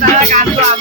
咱俩敢转